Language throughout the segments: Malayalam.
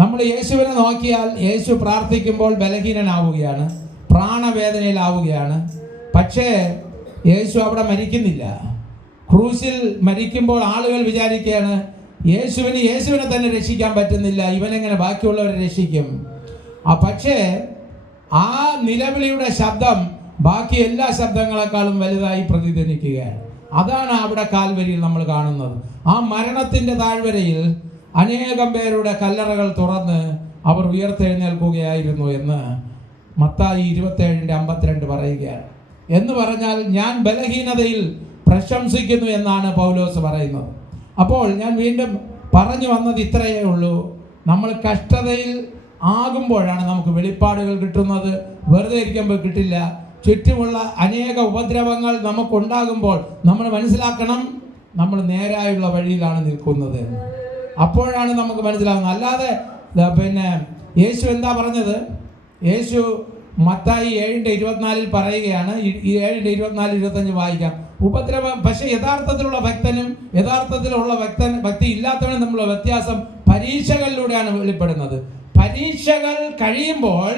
നമ്മൾ യേശുവിനെ നോക്കിയാൽ യേശു പ്രാർത്ഥിക്കുമ്പോൾ ബലഹീനനാവുകയാണ്, പ്രാണവേദനയിലാവുകയാണ്. പക്ഷേ യേശു അവിടെ മരിക്കുന്നില്ല. ക്രൂശിൽ മരിക്കുമ്പോൾ ആളുകൾ വിചാരിക്കുകയാണ് യേശുവിനെ തന്നെ രക്ഷിക്കാൻ പറ്റുന്നില്ല, ഇവനെങ്ങനെ ബാക്കിയുള്ളവരെ രക്ഷിക്കും. പക്ഷേ ആ നിലവിളിയുടെ ശബ്ദം ബാക്കി എല്ലാ ശബ്ദങ്ങളെക്കാളും വലുതായി പ്രതിധ്വനിക്കുകയാണ്. അതാണ് അവിടെ കാൽവരിയിൽ നമ്മൾ കാണുന്നത്. ആ മരണത്തിന്റെ താഴ്വരയിൽ അനേകം പേരുടെ കല്ലറകൾ തുറന്ന് അവർ ഉയർത്തെഴുന്നേൽക്കുകയായിരുന്നു എന്ന് മത്തായി 27:52 പറയുകയാണ്. എന്ന് പറഞ്ഞാൽ ഞാൻ ബലഹീനതയിൽ പ്രശംസിക്കുന്നു എന്നാണ് പൗലോസ് പറയുന്നത്. അപ്പോൾ ഞാൻ വീണ്ടും പറഞ്ഞു വന്നത് ഇത്രയേ ഉള്ളൂ. നമ്മൾ കഷ്ടതയിൽ ആകുമ്പോഴാണ് നമുക്ക് വെളിപ്പാടുകൾ കിട്ടുന്നത്, വെറുതെ ഇരിക്കുമ്പോൾ കിട്ടില്ല. ചുറ്റുമുള്ള അനേക ഉപദ്രവങ്ങൾ നമുക്കുണ്ടാകുമ്പോൾ നമ്മൾ മനസ്സിലാക്കണം നമ്മൾ നേരായുള്ള വഴിയിലാണ് നിൽക്കുന്നത്. അപ്പോഴാണ് നമുക്ക് മനസ്സിലാകുന്നത്. അല്ലാതെ യേശു എന്താ പറഞ്ഞത്? യേശു മത്തായി 7:24 പറയുകയാണ്. 7:24-25 വായിക്കാം. ഉപദ്രവം. പക്ഷെ യഥാർത്ഥത്തിലുള്ള ഭക്തനും യഥാർത്ഥത്തിലുള്ള ഭക്തി ഇല്ലാത്തവനും തമ്മിലുള്ള വ്യത്യാസം പരീക്ഷകളിലൂടെയാണ് വെളിപ്പെടുന്നത്. പരീക്ഷകൾ കഴിയുമ്പോൾ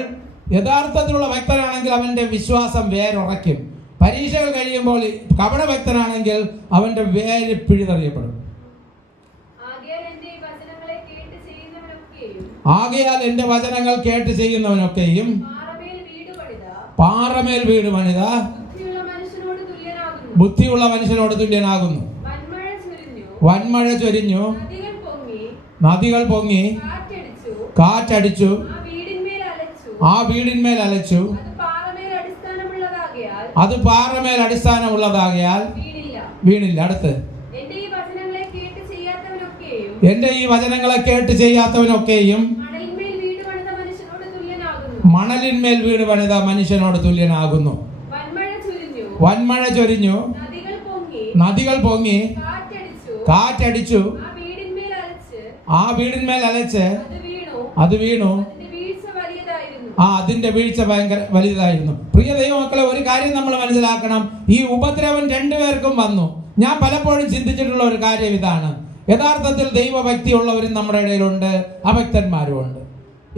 യഥാർത്ഥത്തിലുള്ള ഭക്തനാണെങ്കിൽ അവന്റെ വിശ്വാസം വേരുറയ്ക്കും. പരീക്ഷകൾ കഴിയുമ്പോൾ കപട ഭക്തനാണെങ്കിൽ അവന്റെ വേര് പിഴുതെറിയപ്പെടും. ആകയാൽ എന്റെ വചനങ്ങൾ കേട്ട് ചെയ്യുന്നവനൊക്കെയും പാറമേൽ വീട് പണിത ബുദ്ധിയുള്ള മനുഷ്യനോട് തുല്യനാകുന്നു. വൻമഴ ചൊരിഞ്ഞു, നദികൾ പൊങ്ങി, കാറ്റടിച്ചു, ആ വീടിന്മേൽ അലച്ചു. അത് പാറമേൽ അടിസ്ഥാനമുള്ളതാകയാൽ വീണില്ല. അടുത്ത് എന്റെ ഈ വചനങ്ങളെ കേട്ട് ചെയ്യാത്തവനൊക്കെയും മണലിന്മേൽ വീട് പണിത മനുഷ്യനോട് തുല്യനാകുന്നു. വൻമഴ ചൊരിഞ്ഞു, നദികൾ പൊങ്ങി, കാറ്റടിച്ചു, ആ വീടിന്മേൽ അലച്ച് അത് വീണു. അതിന്റെ വീഴ്ച ഭയങ്കര വലുതായിരുന്നു. പ്രിയ ദൈവമക്കളെ, ഒരു കാര്യം നമ്മൾ മനസ്സിലാക്കണം. ഈ ഉപദ്രവം രണ്ടുപേർക്കും വന്നു. ഞാൻ പലപ്പോഴും ചിന്തിച്ചിട്ടുള്ള ഒരു കാര്യം ഇതാണ്. യഥാർത്ഥത്തിൽ ദൈവഭക്തിയുള്ളവരും നമ്മുടെ ഇടയിലുണ്ട്, അഭക്തന്മാരും ഉണ്ട്.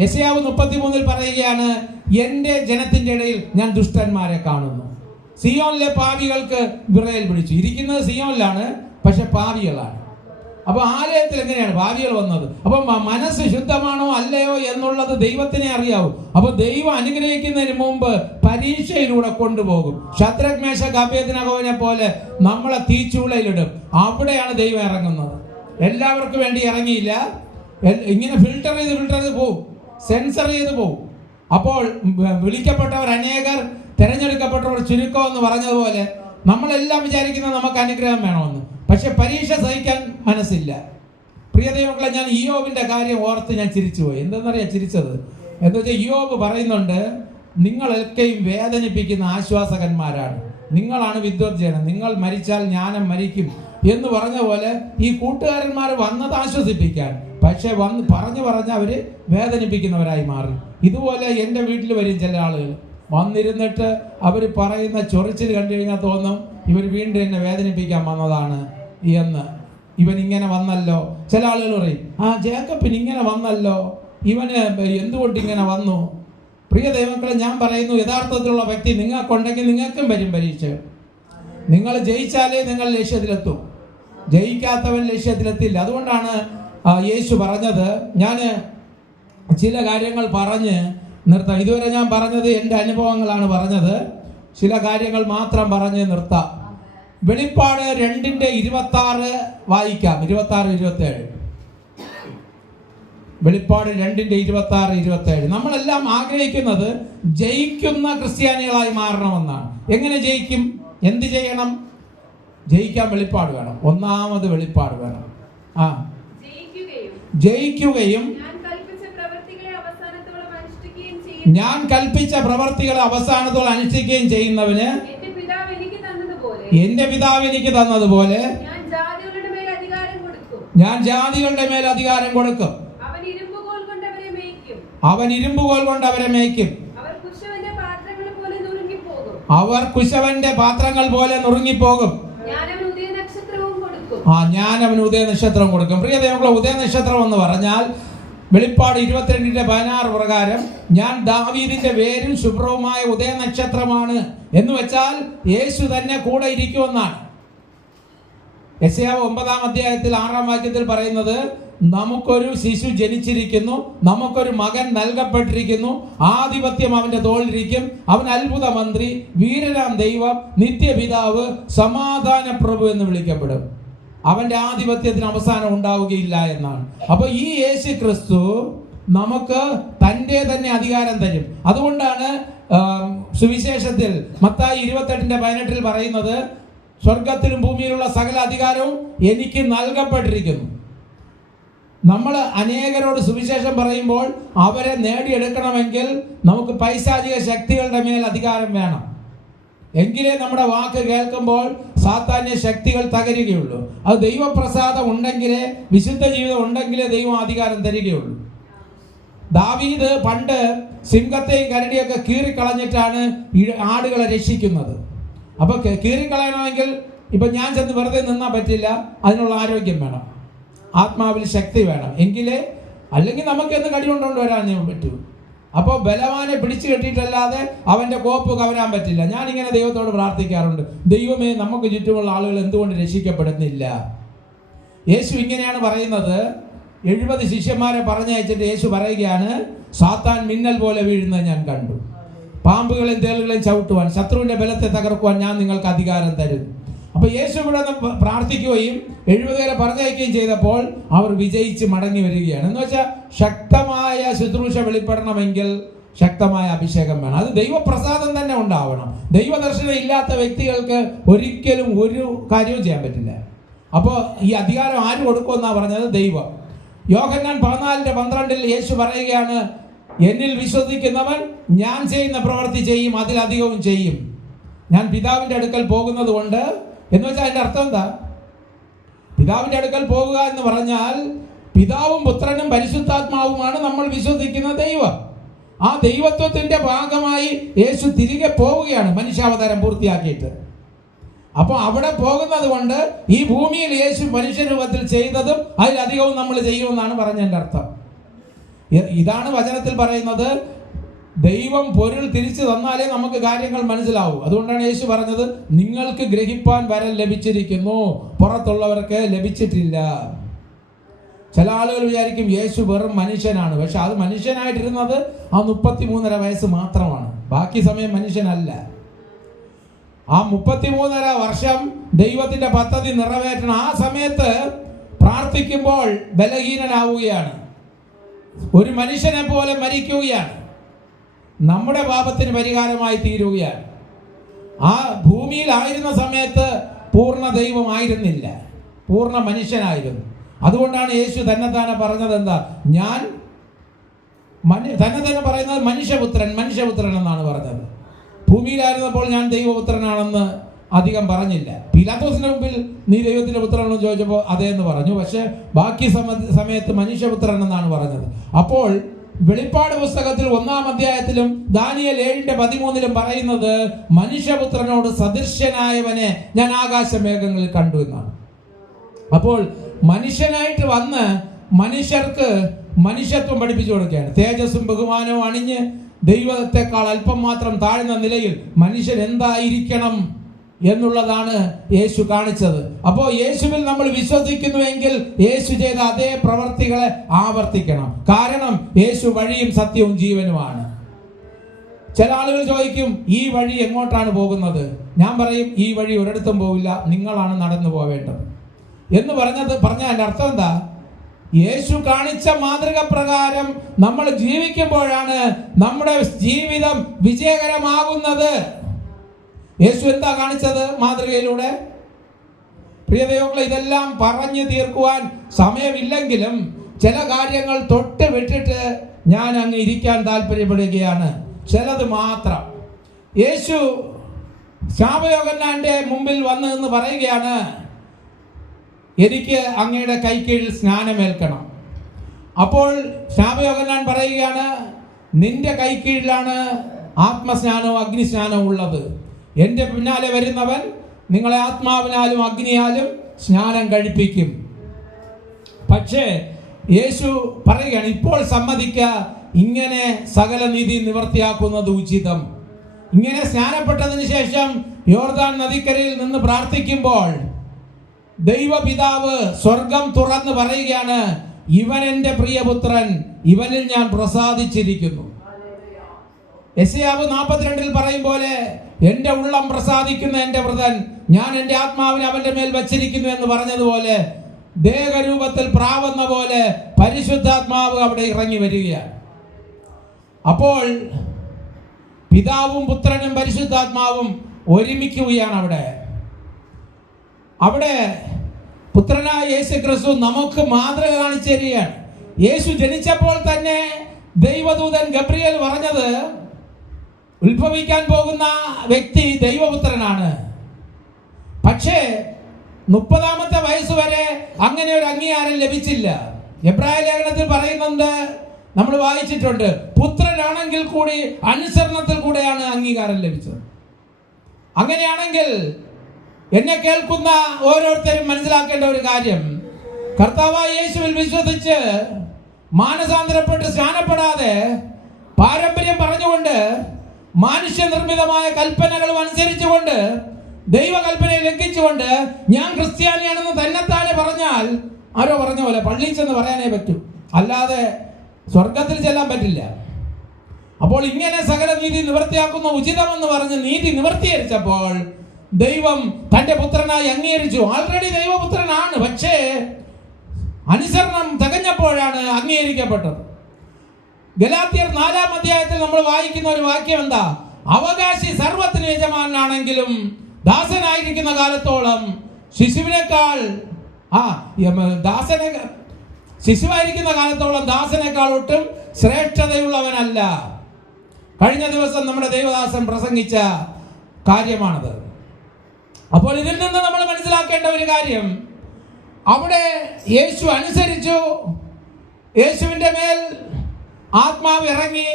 യെശയ്യാവ് 33 പറയുകയാണ്, എന്റെ ജനത്തിന്റെ ഇടയിൽ ഞാൻ ദുഷ്ടന്മാരെ കാണുന്നു. സിയോനിലെ പാപികൾക്ക് വിറയൽ പിടിച്ചു. ഇരിക്കുന്നത് സിയോനിലാണ്, പക്ഷെ പാപികളാണ്. അപ്പൊ ആലയത്തിൽ എങ്ങനെയാണ് പാപികൾ വന്നത്? അപ്പൊ മനസ്സ് ശുദ്ധമാണോ അല്ലയോ എന്നുള്ളത് ദൈവത്തിനെ അറിയാവൂ. അപ്പൊ ദൈവം അനുഗ്രഹിക്കുന്നതിന് മുമ്പ് പരീക്ഷയിലൂടെ കൊണ്ടുപോകും. ശദ്രക് മേശക് അബേദ്നെഗോവിനെ പോലെ നമ്മളെ തീച്ചൂളയിലിടും. അവിടെയാണ് ദൈവം ഇറങ്ങുന്നത്. എല്ലാവർക്കും വേണ്ടി ഇറങ്ങിയില്ല. ഇങ്ങനെ ഫിൽട്ടർ ചെയ്ത് പോകും, സെൻസർ ചെയ്ത് പോകും. അപ്പോൾ വിളിക്കപ്പെട്ടവർ അനേകർ, തിരഞ്ഞെടുക്കപ്പെട്ടവർ ചുരുക്കം എന്ന് പറഞ്ഞതുപോലെ നമ്മളെല്ലാം വിചാരിക്കുന്നത് നമുക്ക് അനുഗ്രഹം വേണമെന്ന്. പക്ഷെ പരീക്ഷ സഹിക്കാൻ മനസ്സില്ല. പ്രിയ ദൈവമക്കളെ, ഞാൻ ഇയ്യോബിന്റെ കാര്യം ഓർത്ത് ഞാൻ ചിരിച്ചുപോയി. എന്തെന്നറിയാം ചിരിച്ചത്? എന്താ വെച്ചാൽ ഇയ്യോബ് പറയുന്നുണ്ട്, നിങ്ങളൊക്കെയും വേദനിപ്പിക്കുന്ന ആശ്വാസകന്മാരാണ്, നിങ്ങളാണ് വിദ്വജ്ജനം, നിങ്ങൾ മരിച്ചാൽ ജ്ഞാനം മരിക്കും എന്ന് പറഞ്ഞ പോലെ ഈ കൂട്ടുകാരന്മാർ വന്നത് ആശ്വസിപ്പിക്കാൻ, പക്ഷെ പറഞ്ഞ് അവര് വേദനിപ്പിക്കുന്നവരായി മാറി. ഇതുപോലെ എൻ്റെ വീട്ടിൽ വരും ചില ആളുകൾ, വന്നിരുന്നിട്ട് അവർ പറയുന്ന ചൊറിച്ചിൽ കണ്ടു കഴിഞ്ഞാൽ തോന്നും ഇവർ വീണ്ടും എന്നെ വേദനിപ്പിക്കാൻ വന്നതാണ് എന്ന്. ഇവൻ ഇങ്ങനെ വന്നല്ലോ. ചില ആളുകൾ പറയും, ജേക്കബിന് ഇങ്ങനെ വന്നല്ലോ, ഇവന് എന്തുകൊണ്ട് ഇങ്ങനെ വന്നു. പ്രിയ ദൈവമക്കളെ, ഞാൻ പറയുന്നു, യഥാർത്ഥത്തിലുള്ള വ്യക്തി നിങ്ങൾക്കുണ്ടെങ്കിൽ നിങ്ങൾക്കും വരും പരീക്ഷ. നിങ്ങൾ ജയിച്ചാലേ നിങ്ങൾ ലക്ഷ്യത്തിലെത്തും, ജയിക്കാത്തവൻ ലക്ഷ്യത്തിലെത്തില്ല. അതുകൊണ്ടാണ് യേശു പറഞ്ഞത്, ഞാൻ ചില കാര്യങ്ങൾ പറഞ്ഞ് നിർത്താം. ഇതുവരെ ഞാൻ പറഞ്ഞത് എൻ്റെ അനുഭവങ്ങളാണ് പറഞ്ഞത്, ചില കാര്യങ്ങൾ മാത്രം പറഞ്ഞ് നിർത്താം. വെളിപ്പാട് 2:26 വായിക്കാം. 26-27. വെളിപ്പാട് 2:26-27. നമ്മളെല്ലാം ആഗ്രഹിക്കുന്നത് ജയിക്കുന്ന ക്രിസ്ത്യാനികളായി മാറണമെന്നാണ്. എങ്ങനെ ജയിക്കും? എന്ത് ചെയ്യണം? ജയിക്കാൻ വെളിപ്പാട് വേണം. ഒന്നാമത് വെളിപ്പാട് വേണം. ജയിക്കുകയും ഞാൻ കൽപ്പിച്ച പ്രവർത്തികളെ അവസാനത്തോളം അനുഷ്ഠിക്കുകയും ചെയ്യുന്നവന് എന്റെ പിതാവ് എനിക്ക് തന്നതുപോലെ ഞാൻ ജാതികളുടെ മേൽ അധികാരം കൊടുക്കും. അവൻ ഇരുമ്പുകോൽ കൊണ്ട് അവരെ മേയ്ക്കും. അവർ കുശവന്റെ പാത്രങ്ങൾ പോലെ നുറുങ്ങിപ്പോകും. ഞാൻ അവന് ഉദയ നക്ഷത്രം കൊടുക്കും. പ്രിയ ദൈവങ്ങളെ, ഉദയ നക്ഷത്രം എന്ന് പറഞ്ഞാൽ വെളിപ്പാട് 22:16 പ്രകാരം ഞാൻ ദാവീദിന്റെ വേരും ശുഭ്രവുമായ ഉദയനക്ഷത്രമാണ് എന്ന് വെച്ചാൽ യേശു തന്നെ കൂടെ ഇരിക്കുമെന്നാണ്. യെശയ്യാവ് 9-ാം അധ്യായത്തിൽ 6-ാം വാക്യത്തിൽ പറയുന്നത്, നമുക്കൊരു ശിശു ജനിച്ചിരിക്കുന്നു, നമുക്കൊരു മകൻ നൽകപ്പെട്ടിരിക്കുന്നു, ആധിപത്യം അവന്റെ തോളിലിരിക്കും, അവൻ അത്ഭുത മന്ത്രി, വീരനാം ദൈവം, നിത്യപിതാവ്, സമാധാന പ്രഭു എന്ന് വിളിക്കപ്പെടും. അവന്റെ ആധിപത്യത്തിന് അവസാനം ഉണ്ടാവുകയില്ല എന്നാണ്. അപ്പൊ ഈ യേശു ക്രിസ്തു നമുക്ക് തന്റെ തന്നെ അധികാരം തരും. അതുകൊണ്ടാണ് സുവിശേഷത്തിൽ മത്തായി 28:18 പറയുന്നത്, സ്വർഗത്തിലും ഭൂമിയിലുള്ള സകല അധികാരവും എനിക്ക് നൽകപ്പെട്ടിരിക്കുന്നു. നമ്മൾ അനേകരോട് സുവിശേഷം പറയുമ്പോൾ അവരെ നേടിയെടുക്കണമെങ്കിൽ നമുക്ക് പൈശാചിക ശക്തികളുടെ മേൽ അധികാരം വേണം. എങ്കിലേ നമ്മുടെ വാക്ക് കേൾക്കുമ്പോൾ സാത്താന്യ ശക്തികൾ തകരുകയുള്ളൂ. അത് ദൈവപ്രസാദം ഉണ്ടെങ്കിലേ, വിശുദ്ധ ജീവിതം ഉണ്ടെങ്കിലേ ദൈവം അധികാരം തരികയുള്ളൂ. ദാവീദ് പണ്ട് സിംഹത്തെയും കരടിയൊക്കെ കീറിക്കളഞ്ഞിട്ടാണ് ആടുകളെ രക്ഷിക്കുന്നത്. അപ്പൊ കീറിക്കളയണമെങ്കിൽ ഇപ്പൊ ഞാൻ ചെന്ന് വെറുതെ നിന്നാൽ പറ്റില്ല. അതിനുള്ള ആരോഗ്യം വേണം, ആത്മാവിൽ ശക്തി വേണം. എങ്കിലേ, അല്ലെങ്കിൽ നമുക്ക് എന്ന് കടി കൊണ്ടുകൊണ്ട് വരാൻ പറ്റൂ. അപ്പോൾ ബലവാനെ പിടിച്ചു കെട്ടിയിട്ടല്ലാതെ അവന്റെ കോപ്പ് കവരാൻ പറ്റില്ല. ഞാനിങ്ങനെ ദൈവത്തോട് പ്രാർത്ഥിക്കാറുണ്ട്, ദൈവമേ നമുക്ക് ചുറ്റുമുള്ള ആളുകൾ എന്തുകൊണ്ട് രക്ഷിക്കപ്പെടുന്നില്ല? യേശു ഇങ്ങനെയാണ് പറയുന്നത്. 70 ശിഷ്യന്മാരെ പറഞ്ഞയച്ചിട്ട് യേശു പറയുകയാണ്, സാത്താൻ മിന്നൽ പോലെ വീഴുന്നത് ഞാൻ കണ്ടു. പാമ്പുകളെയും തേളുകളെയും ചവിട്ടുവാൻ, ശത്രുവിന്റെ ബലത്തെ തകർക്കുവാൻ ഞാൻ നിങ്ങൾക്ക് അധികാരം തരും. അപ്പൊ യേശു ഇവിടെ പ്രാർത്ഥിക്കുകയും 70 പേരെ പറഞ്ഞയക്കുകയും ചെയ്തപ്പോൾ അവർ വിജയിച്ച് മടങ്ങി വരികയാണ്. എന്ന് വെച്ചാൽ ശക്തമായ ശുശ്രൂഷ വെളിപ്പെടണമെങ്കിൽ ശക്തമായ അഭിഷേകം വേണം. അത് ദൈവപ്രസാദം തന്നെ ഉണ്ടാവണം. ദൈവദർശനം ഇല്ലാത്ത വ്യക്തികൾക്ക് ഒരിക്കലും ഒരു കാര്യവും ചെയ്യാൻ പറ്റില്ല. അപ്പോൾ ഈ അധികാരം ആര് കൊടുക്കുമെന്നാണ് പറഞ്ഞത്? ദൈവം. യോഹന്നാൻ 14:12 യേശു പറയുകയാണ്, എന്നിൽ വിശ്വസിക്കുന്നവൻ ഞാൻ ചെയ്യുന്ന പ്രവൃത്തി ചെയ്യും, അതിലധികവും ചെയ്യും. ഞാൻ പിതാവിന്റെ അടുക്കൽ പോകുന്നത് കൊണ്ട് എന്ന് വെച്ചാൽ അതിന്റെ അർത്ഥം എന്താ? പിതാവിന്റെ അടുക്കൽ പോകുക എന്ന് പറഞ്ഞാൽ പിതാവും പുത്രനും പരിശുദ്ധാത്മാവുമാണ് നമ്മൾ വിശ്വസിക്കുന്ന ദൈവം. ആ ദൈവത്വത്തിന്റെ ഭാഗമായി യേശു തിരികെ പോവുകയാണ് മനുഷ്യാവതാരം പൂർത്തിയാക്കിയിട്ട്. അപ്പോൾ അവിടെ പോകുന്നത് കൊണ്ട് ഈ ഭൂമിയിൽ യേശു മനുഷ്യരൂപത്തിൽ ചെയ്തതും അതിലധികവും നമ്മൾ ചെയ്യുമെന്നാണ് പറഞ്ഞതിന്റെ അർത്ഥം. ഇതാണ് വചനത്തിൽ പറയുന്നത്, ദൈവം പൊരുൾ തിരിച്ചു തന്നാലേ നമുക്ക് കാര്യങ്ങൾ മനസ്സിലാവൂ. അതുകൊണ്ടാണ് യേശു പറഞ്ഞത്, നിങ്ങൾക്ക് ഗ്രഹിപ്പാൻ വരം ലഭിച്ചിരിക്കുന്നു, പുറത്തുള്ളവർക്ക് ലഭിച്ചിട്ടില്ല. ചില ആളുകൾ വിചാരിക്കും യേശു വെറും മനുഷ്യനാണ്. പക്ഷെ അത് മനുഷ്യനായിട്ടിരുന്നത് ആ 33.5 വയസ്സ് മാത്രമാണ്. ബാക്കി സമയം മനുഷ്യനല്ല. ആ 33.5 വർഷം ദൈവത്തിന്റെ പദ്ധതി നിറവേറ്റണം. ആ സമയത്ത് പ്രാർത്ഥിക്കുമ്പോൾ ബലഹീനനാവുകയാണ്, ഒരു മനുഷ്യനെ പോലെ മരിക്കുകയാണ്, നമ്മുടെ പാപത്തിന് പരിഹാരമായി തീരുകയാണ്. ആ ഭൂമിയിലായിരുന്ന സമയത്ത് പൂർണ്ണ ദൈവമായിരുന്നില്ല, പൂർണ്ണ മനുഷ്യനായിരുന്നു. അതുകൊണ്ടാണ് യേശു തന്നെ പറഞ്ഞത് എന്താ? ഞാൻ തന്നെ പറയുന്നത് മനുഷ്യപുത്രൻ എന്നാണ് പറഞ്ഞത്. ഭൂമിയിലായിരുന്നപ്പോൾ ഞാൻ ദൈവപുത്രനാണെന്ന് അധികം പറഞ്ഞില്ല. പീലാത്തോസിന്റെ മുമ്പിൽ നീ ദൈവത്തിന്റെ പുത്രനെന്ന് ചോദിച്ചപ്പോൾ അതേന്ന് പറഞ്ഞു. പക്ഷെ ബാക്കി സമയത്ത് മനുഷ്യപുത്രൻ എന്നാണ് പറഞ്ഞത്. അപ്പോൾ വെളിപ്പാട് പുസ്തകത്തിൽ 1-ാം അധ്യായത്തിലും ദാനിയേൽ 7:13 പറയുന്നത്, മനുഷ്യപുത്രനോട് സദൃശ്യനായവനെ ഞാൻ ആകാശമേഘങ്ങളിൽ കണ്ടു എന്നാണ്. അപ്പോൾ മനുഷ്യനായിട്ട് വന്ന് മനുഷ്യർക്ക് മനുഷ്യത്വം പഠിപ്പിച്ചു കൊടുക്കുകയാണ്. തേജസ്സും ബഹുമാനവും അണിഞ്ഞ് ദൈവത്തെക്കാൾ അല്പം മാത്രം താഴ്ന്ന നിലയിൽ മനുഷ്യൻ എന്തായിരിക്കണം എന്നുള്ളതാണ് യേശു കാണിച്ചത്. അപ്പോൾ യേശുവിൽ നമ്മൾ വിശ്വസിക്കുന്നുവെങ്കിൽ യേശു ചെയ്ത അതേ പ്രവർത്തികളെ ആവർത്തിക്കണം. കാരണം യേശു വഴിയും സത്യവും ജീവനുമാണ്. ചില ആളുകൾ ചോദിക്കും, ഈ വഴി എങ്ങോട്ടാണ് പോകുന്നത്? ഞാൻ പറയും, ഈ വഴി ഒരിടത്തും പോവില്ല, നിങ്ങളാണ് നടന്നു പോവേണ്ടത് എന്ന് പറഞ്ഞതിന്റെ അർത്ഥം എന്താ? യേശു കാണിച്ച മാതൃക പ്രകാരം നമ്മൾ ജീവിക്കുമ്പോഴാണ് നമ്മുടെ ജീവിതം വിജയകരമാകുന്നത്. യേശു എന്താ കാണിച്ചത് മാതൃകയിലൂടെ? പ്രിയ ദൈവങ്ങളെ, ഇതെല്ലാം പറഞ്ഞു തീർക്കുവാൻ സമയമില്ലെങ്കിലും ചില കാര്യങ്ങൾ തൊട്ട് വിട്ടിട്ട് ഞാൻ അങ്ങ് ഇരിക്കാൻ താല്പര്യപ്പെടുകയാണ്. ചിലത് മാത്രം. യേശു ശാപയോഹന്നാന്റെ മുമ്പിൽ വന്ന് എന്ന് പറയുകയാണ്, എനിക്ക് അങ്ങയുടെ കൈക്കീഴിൽ സ്നാനമേൽക്കണം. അപ്പോൾ ശാപയോഹന്നാൻ പറയുകയാണ്, നിന്റെ കൈക്കീഴിലാണ് ആത്മസ്നാനവും അഗ്നിസ്നാനവും ഉള്ളത്. എൻ്റെ പിന്നാലെ വരുന്നവൻ നിങ്ങളെ ആത്മാവിനാലും അഗ്നിയാലും സ്നാനം കഴിപ്പിക്കും. പക്ഷേ യേശു പറയുകയാണ്, ഇപ്പോൾ സമ്മതിക്കുക, ഇങ്ങനെ സകല നീതി നിവർത്തിയാക്കുന്നത് ഉചിതം. ഇങ്ങനെ സ്നാനപ്പെട്ടതിന് ശേഷം യോർദാൻ നദിക്കരയിൽ നിന്ന് പ്രാർത്ഥിക്കുമ്പോൾ ദൈവപിതാവ് സ്വർഗം തുറന്ന് പറയുകയാണ്, ഇവൻ എൻ്റെ പ്രിയപുത്രൻ, ഇവനിൽ ഞാൻ പ്രസാദിച്ചിരിക്കുന്നു. യെശയ്യാവ് 42 പറയും പോലെ, എൻ്റെ ഉള്ളം പ്രസാദിക്കുന്ന എൻ്റെ വൃതൻ, ഞാൻ എൻ്റെ ആത്മാവിനെ അവന്റെ മേൽ വച്ചിരിക്കുന്നു എന്ന് പറഞ്ഞതുപോലെ ദേഹരൂപത്തിൽ പ്രാവുന്ന പോലെ പരിശുദ്ധാത്മാവ് അവിടെ ഇറങ്ങി വരികയാണ്. അപ്പോൾ പിതാവും പുത്രനും പരിശുദ്ധാത്മാവും ഒരുമിക്കുകയാണ്. അവിടെ പുത്രനായ യേശു ക്രിസ്തു നമുക്ക് മാതൃക കാണിച്ചു തരികയാണ്. യേശു ജനിച്ചപ്പോൾ തന്നെ ദൈവദൂതൻ ഗബ്രിയേൽ പറഞ്ഞത്, ഉത്ഭവിക്കാൻ പോകുന്ന വ്യക്തി ദൈവപുത്രനാണ്. പക്ഷേ 30-ാമത്തെ വയസ്സ് വരെ അങ്ങനെ ഒരു അംഗീകാരം ലഭിച്ചില്ല. എബ്രായ ലേഖനത്തിൽ പറയുന്നുണ്ട്, നമ്മൾ വായിച്ചിട്ടുണ്ട്, പുത്രനാണെങ്കിൽ കൂടി അനുസരണത്തിൽ കൂടെയാണ് അംഗീകാരം ലഭിച്ചത്. അങ്ങനെയാണെങ്കിൽ എന്നെ കേൾക്കുന്ന ഓരോരുത്തരും മനസ്സിലാക്കേണ്ട ഒരു കാര്യം, കർത്താവായ യേശുവിൽ വിശ്വസിച്ച് മാനസാന്തരപ്പെട്ട് സ്നാനപ്പെടാതെ പാരമ്പര്യം പറഞ്ഞുകൊണ്ട് മനുഷ്യനിർമ്മിതമായ കൽപ്പനകളും അനുസരിച്ചുകൊണ്ട് ദൈവകൽപ്പനയെ ലംഘിച്ചുകൊണ്ട് ഞാൻ ക്രിസ്ത്യാനിയാണെന്ന് തന്നെത്താനെ പറഞ്ഞാൽ, ആരോ പറഞ്ഞ പോലെ പള്ളിയിൽ ചെന്ന് പറയാനേ പറ്റൂ, അല്ലാതെ സ്വർഗത്തിൽ ചെല്ലാൻ പറ്റില്ല. അപ്പോൾ ഇങ്ങനെ സകല നീതി നിവർത്തിയാക്കുന്ന ഉചിതമെന്ന് പറഞ്ഞ് നീതി നിവർത്തീകരിച്ചപ്പോൾ ദൈവം തന്റെ പുത്രനായി അംഗീകരിച്ചു. ആൾറെഡി ദൈവപുത്രനാണ്, പക്ഷേ അനുസരണം തികഞ്ഞപ്പോഴാണ് അംഗീകരിക്കപ്പെട്ടത്. ഗലാത്യർ 4-ാം അധ്യായത്തിൽ നമ്മൾ വായിക്കുന്ന ഒരു വാക്യം എന്താ? അവകാശി സർവത്തിന് യജമാനാണെങ്കിലും ദാസനായിരിക്കുന്ന കാലത്തോളം ശിശുവിനേക്കാൾ ശിശുവായിരിക്കുന്ന കാലത്തോളം ദാസനേക്കാൾ ഒട്ടും ശ്രേഷ്ഠതയുള്ളവനല്ല. കഴിഞ്ഞ ദിവസം നമ്മുടെ ദൈവദാസൻ പ്രസംഗിച്ച കാര്യമാണത്. അപ്പോൾ ഇതിൽ നിന്ന് നമ്മൾ മനസ്സിലാക്കേണ്ട ഒരു കാര്യം, അവിടെ യേശു അനുസരിച്ചു, യേശുവിൻ്റെ മേൽ ആത്മാവ് ഇറങ്ങി,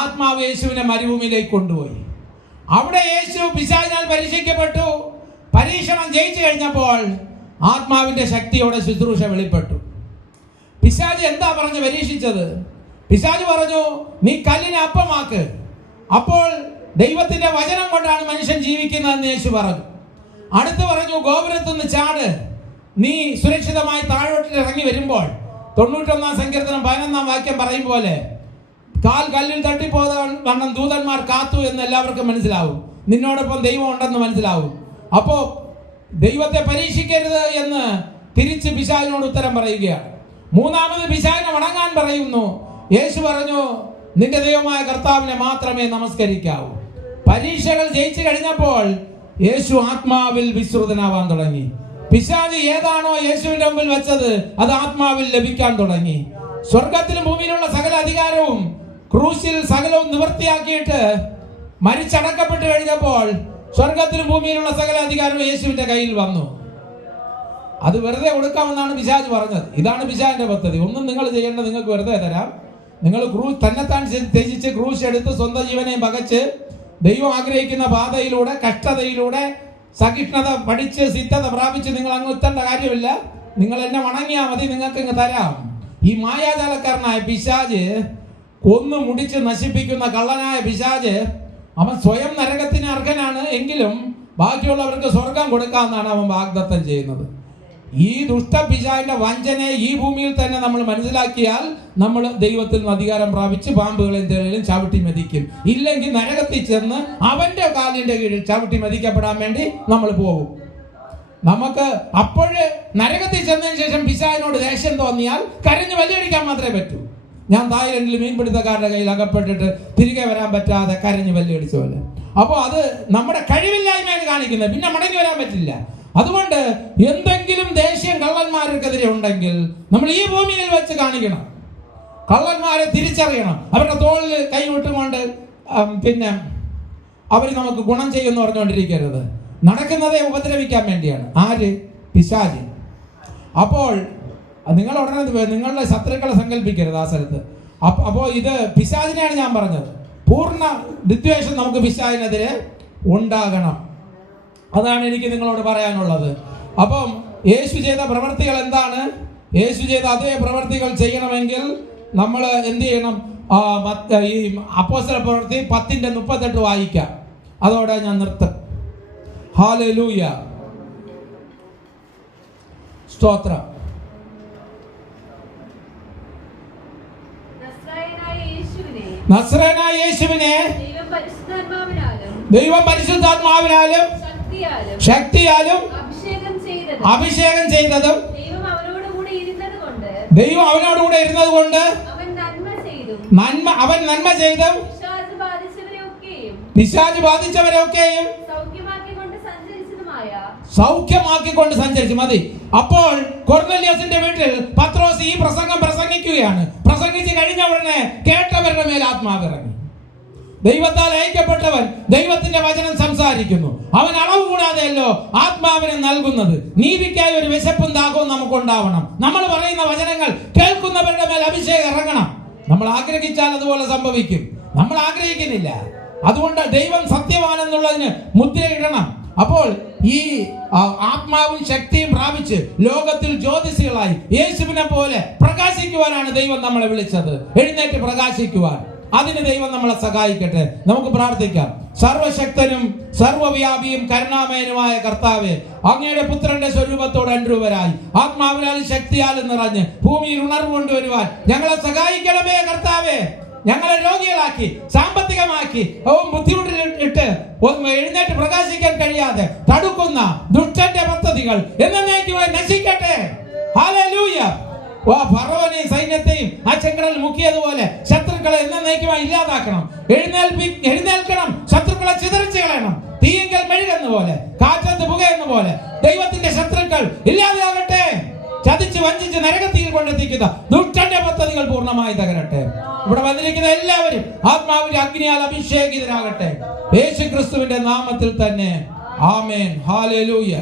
ആത്മാവ് യേശുവിനെ മരുഭൂമിയിലേക്ക് കൊണ്ടുപോയി. അവിടെ യേശു പിശാചിനാൽ പരീക്ഷിക്കപ്പെട്ടു. പരീക്ഷണം ജയിച്ചു കഴിഞ്ഞപ്പോൾ ആത്മാവിന്റെ ശക്തിയോടെ ശുശ്രൂഷ വെളിപ്പെട്ടു. പിശാച് എന്താ പറഞ്ഞ് പരീക്ഷിച്ചത്? പിശാച് പറഞ്ഞു, നീ കല്ലിനെ അപ്പമാക്ക്. അപ്പോൾ ദൈവത്തിന്റെ വചനം കൊണ്ടാണ് മനുഷ്യൻ ജീവിക്കുന്നതെന്ന് യേശു പറഞ്ഞു. അടുത്ത് പറഞ്ഞു, ഗോപുരത്തുനിന്ന് ചാട്. നീ സുരക്ഷിതമായി താഴോട്ട് ഇറങ്ങി വരുമ്പോൾ 91-ാം സങ്കീർത്തനം 11-ാം വാക്യം പറയും പോലെ, കാൽ കല്ലിൽ തട്ടിപ്പോകാൻ ദൂതന്മാർ കാത്തു എന്ന് എല്ലാവർക്കും മനസ്സിലാവും. നിന്നോടൊപ്പം ദൈവം ഉണ്ടെന്ന് മനസ്സിലാവും. അപ്പോ ദൈവത്തെ പരീക്ഷിക്കരുത് എന്ന് തിരിച്ച് പിശാചിനോട് ഉത്തരം പറയുകയാണ്. മൂന്നാമത് പിശാചിനെ വണങ്ങാൻ പറയുന്നു. യേശു പറഞ്ഞു, നിന്റെ ദൈവമായ കർത്താവിനെ മാത്രമേ നമസ്കരിക്കാവൂ. പരീക്ഷകൾ ജയിച്ചു കഴിഞ്ഞപ്പോൾ യേശു ആത്മാവിൽ വിശ്രുതനാവാൻ തുടങ്ങി. പിശാച് ഏതാണോ യേശുവിന്റെ മുമ്പിൽ വെച്ചത് അത് ആത്മാവിൽ ലഭിക്കാൻ തുടങ്ങി. സ്വർഗത്തിലും ഭൂമിയിലുള്ള സകല അധികാരവും ക്രൂശിൽ സകലവും നിവൃത്തിയാക്കിയിട്ട് മരിച്ചടക്കപ്പെട്ട് കഴിഞ്ഞപ്പോൾ സ്വർഗത്തിലും ഭൂമിയിലുള്ള സകല അധികാരവും യേശുവിന്റെ കയ്യിൽ വന്നു. അത് വെറുതെ കൊടുക്കാമെന്നാണ് പിശാച് പറഞ്ഞത്. ഇതാണ് പിശാചിന്റെ പദ്ധതി. ഒന്നും നിങ്ങൾ ചെയ്യേണ്ട, നിങ്ങൾക്ക് വെറുതെ തരാം. നിങ്ങൾ തന്നെത്താൻ ത്യജിച്ച് ക്രൂശ് എടുത്ത് സ്വന്തം ജീവനെയും പകച്ച് ദൈവം ആഗ്രഹിക്കുന്ന പാതയിലൂടെ, കഷ്ടതയിലൂടെ, സഹിഷ്ണുത പഠിച്ച് സിദ്ധത പ്രാപിച്ച് നിങ്ങൾ അങ്ങ് എത്തേണ്ട കാര്യമില്ല. നിങ്ങൾ എന്നെ വണങ്ങിയാൽ മതി, നിങ്ങൾക്ക് ഇങ്ങ് തരാം. ഈ മായാജാലക്കാരനായ പിശാച്, കൊന്നു മുടിച്ച് നശിപ്പിക്കുന്ന കള്ളനായ പിശാച്, അവൻ സ്വയം നരകത്തിന് അർഹനാണ്, എങ്കിലും ബാക്കിയുള്ളവർക്ക് സ്വർഗം കൊടുക്കാമെന്നാണ് അവൻ വാഗ്ദത്തം ചെയ്യുന്നത്. ഈ ദുഷ്ട പിശാചിന്റെ വഞ്ചനയെ ഈ ഭൂമിയിൽ തന്നെ നമ്മൾ മനസ്സിലാക്കിയാൽ നമ്മൾ ദൈവത്തിൽ നിന്ന് അധികാരം പ്രാപിച്ച് പാമ്പുകളെയും തേളിലും ചവിട്ടി മെതിക്കും. ഇല്ലെങ്കിൽ നരകത്തിൽ ചെന്ന് അവന്റെ കാലിന്റെ കീഴിൽ ചവിട്ടി മെതിക്കപ്പെടാൻ വേണ്ടി നമ്മൾ പോകും. നമുക്ക് അപ്പോഴ് നരകത്തിൽ ചെന്നതിന് ശേഷം പിശാചിനോട് ദേഷ്യം തോന്നിയാൽ കരഞ്ഞ് വല്യടിക്കാൻ മാത്രമേ പറ്റൂ. ഞാൻ തായ്ലൻഡിൽ മീൻപിടുത്തക്കാരുടെ കയ്യിൽ അകപ്പെട്ടിട്ട് തിരികെ വരാൻ പറ്റാതെ കരഞ്ഞ് വല്യടിച്ച പോലെ. അപ്പോൾ അത് നമ്മുടെ കഴിവില്ലായ്മയാണ് കാണിക്കുന്നത്, പിന്നെ മടങ്ങി വരാൻ പറ്റില്ല. അതുകൊണ്ട് എന്തെങ്കിലും ദേഷ്യം കള്ളന്മാർക്കെതിരെ ഉണ്ടെങ്കിൽ നമ്മൾ ഈ ഭൂമിയിൽ വെച്ച് കാണിക്കണം. കള്ളന്മാരെ തിരിച്ചറിയണം. അവരുടെ തോളിൽ കൈവിട്ടുകൊണ്ട് പിന്നെ അവർ നമുക്ക് ഗുണം ചെയ്യുമെന്ന് പറഞ്ഞുകൊണ്ടിരിക്കരുത്. നടക്കുന്നതേ ഉപദ്രവിക്കാൻ വേണ്ടിയാണ്. ആര്? പിശാച്. അപ്പോൾ നിങ്ങൾ ഉടനെ നിങ്ങളുടെ ശത്രുക്കളെ സങ്കല്പിക്കരുത് ആ സ്ഥലത്ത്. അപ്പോൾ ഇത് പിശാചിനെയാണ് ഞാൻ പറഞ്ഞത്. പൂർണ്ണ വിദ്വേഷം നമുക്ക് പിശാചിനെതിരെ ഉണ്ടാകണം. അതാണ് എനിക്ക് നിങ്ങളോട് പറയാനുള്ളത്. അപ്പം യേശു ചെയ്ത പ്രവൃത്തികൾ എന്താണ്? യേശു ചെയ്ത അതേ പ്രവർത്തികൾ ചെയ്യണമെങ്കിൽ നമ്മൾ എന്ത് ചെയ്യണം? ഈ അപ്പോസ്തല പ്രവൃത്തി 10:38 വായിക്കാം. അതോടെ ഞാൻ നിർത്തും. ഹല്ലേലൂയ, സ്തോത്രം. നസ്രയനായ യേശുവിനെ ദൈവം പരിശുദ്ധാത്മാവിനാലും ശക്തിയാലും അഭിഷേകം ചെയ്തതും ദൈവം അവനോടുകൂടെ ഇരുന്നത് കൊണ്ട് അവൻ നന്മ ചെയ്തും പിശാച് ബാധിച്ചവരെയൊക്കെയും സൗഖ്യമാക്കിക്കൊണ്ട് സഞ്ചരിച്ചു. മതി. അപ്പോൾ കൊർന്നേലിയോസിന്റെ വീട്ടിൽ പത്രോസ് ഈ പ്രസംഗം പ്രസംഗിക്കുകയാണ്. പ്രസംഗിച്ച് കഴിഞ്ഞ ഉടനെ കേട്ടവരുടെ മേൽ ആത്മാവിറങ്ങി. ദൈവത്താൽ അയക്കപ്പെട്ടവൻ ദൈവത്തിന്റെ വചനം സംസാരിക്കുന്നു. അവൻ അളവ് കൂടാതെയല്ലോ ആത്മാവിനെ നൽകുന്നത്. നീതിക്കായി ഒരു വിശപ്പും ദാഹവും നമുക്കുണ്ടാവണം. നമ്മൾ പറയുന്ന വചനങ്ങൾ കേൾക്കുന്നവരുടെ മേൽ അഭിഷേകം ഇറങ്ങണം. നമ്മൾ ആഗ്രഹിച്ചാൽ അതുപോലെ സംഭവിക്കും. നമ്മൾ ആഗ്രഹിക്കുന്നില്ല. അതുകൊണ്ട് ദൈവം സത്യവാനെന്നുള്ളതിന് മുദ്രയിടണം. അപ്പോൾ ഈ ആത്മാവും ശക്തിയും പ്രാപിച്ച് ലോകത്തിൽ ജ്യോതിഷികളായി യേശുവിനെ പോലെ പ്രകാശിക്കുവാനാണ് ദൈവം നമ്മളെ വിളിച്ചത്. എഴുന്നേറ്റ് പ്രകാശിക്കുവാൻ. അതിന് ദൈവം നമ്മളെ സഹായിക്കട്ടെ. നമുക്ക് പ്രാർത്ഥിക്കാം. സർവശക്തനും സർവവ്യാപിയും കരുണാമയനുമായ കർത്താവേ, അങ്ങയുടെ പുത്രന്റെ സ്വരൂപത്തോട് അനുരൂപരായി ആത്മാവിനാലും ശക്തിയാലും നിറഞ്ഞ് ഭൂമിയിൽ ഉണർവ് കൊണ്ടുവരുവാൻ ഞങ്ങളെ സഹായിക്കണമേ കർത്താവേ. ഞങ്ങളെ രോഗികളാക്കി, സാമ്പത്തികമാക്കി, ബുദ്ധിമുട്ടിലിട്ട് എഴുന്നേറ്റ് പ്രകാശിക്കാൻ കഴിയാതെ തടുക്കുന്ന ദുഷ്ടന്റെ പദ്ധതികൾ എന്നേക്കുമായി നശിക്കട്ടെ. ഹല്ലേലൂയ. ഫറവനെയും സൈന്യത്തെയും ആ ചെങ്കടലിൽ മുക്കിയതുപോലെ ശത്രുക്കളെ എന്നേക്കുമായി ഇല്ലാതാക്കണം. എഴുന്നേൽക്കണം. ശത്രുക്കളെ ചിതറിച്ച് കളയണം. തീയെങ്കിൽ മെഴുകുന്ന പോലെ, കാറ്റത്ത് പുകയെന്ന പോലെ ദൈവത്തിന്റെ ശത്രുക്കൾ ഇല്ലാതെയാകട്ടെ. ചതിച്ച് വഞ്ചിച്ച് നരകത്തിൽ കൊണ്ടെത്തിക്കുന്ന ദുഷ്ടന്റെ പദ്ധതികൾ പൂർണ്ണമായി തകരട്ടെ. ഇവിടെ വന്നിരിക്കുന്ന എല്ലാവരും ആത്മാവിന്റെ അഗ്നിയാൽ അഭിഷേകിതരാകട്ടെ. യേശു ക്രിസ്തുവിന്റെ നാമത്തിൽ തന്നെ. ആമേൻ. ഹല്ലേലൂയ.